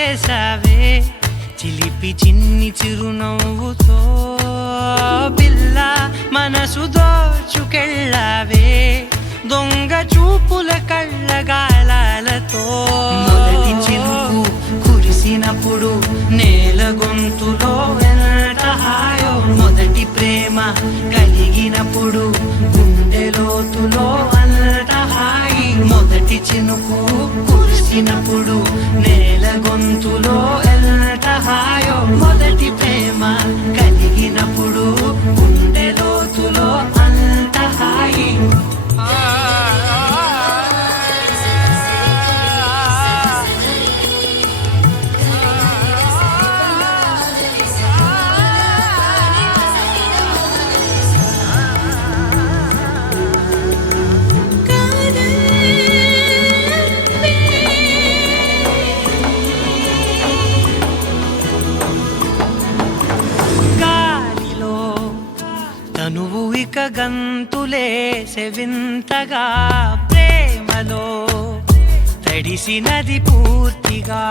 చేసావే చిలిపి చిన్ని చిరునవ్వుతో పిల్ల మనసు దోచుకెళ్ళావే దొంగ చూపుల కళ్ళగాలాలతో మొదటి చినుకు కురిసినప్పుడు నేల గొంతులో ఎంత హాయో మొదటి ప్రేమ కలిగినప్పుడు గుండె లోతులో అంత హాయి మొదటి చినుకు కురిసినప్పుడు నేల గొంతులో ఎంత హాయో మొదటి ప్రేమ కలిగినప్పుడు గుండె లోతులో అంత హాయి తనువు ఇక గంతులేసే వింతగా ప్రేమలో తడిసినది పూర్తిగా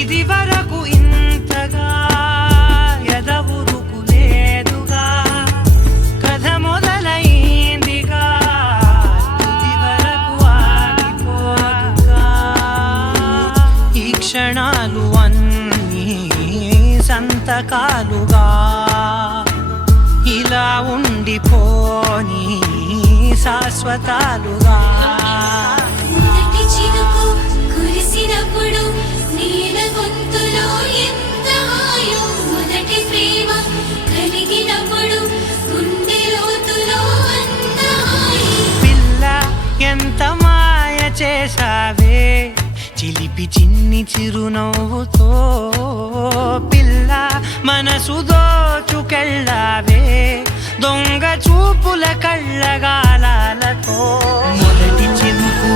ఇది వరకు ఇంతగా ఎదవురుకు లేదుగా కథ మొదలైందిగా ఇది వరకు ఆగిపోదుగా ఈ క్షణాలు అన్నీ సంతకాలుగా ఇలా ఉండిపోని శాశ్వతాలుగా మొదటి చినుకు కురిసినప్పుడు నీల గొంతులో ఎంత హాయో మొదటి ప్రేమ కలిగినప్పుడు గుండె లోతులో అంత హాయి పిల్ల ఎంత మాయ చేసావే చిలిపి చిన్ని చిరునవ్వుతో పిల్ల మనసు దోచుకెళ్ళావే దొంగ చూపుల కళ్ళగాలాలతో మొదటి చినుకు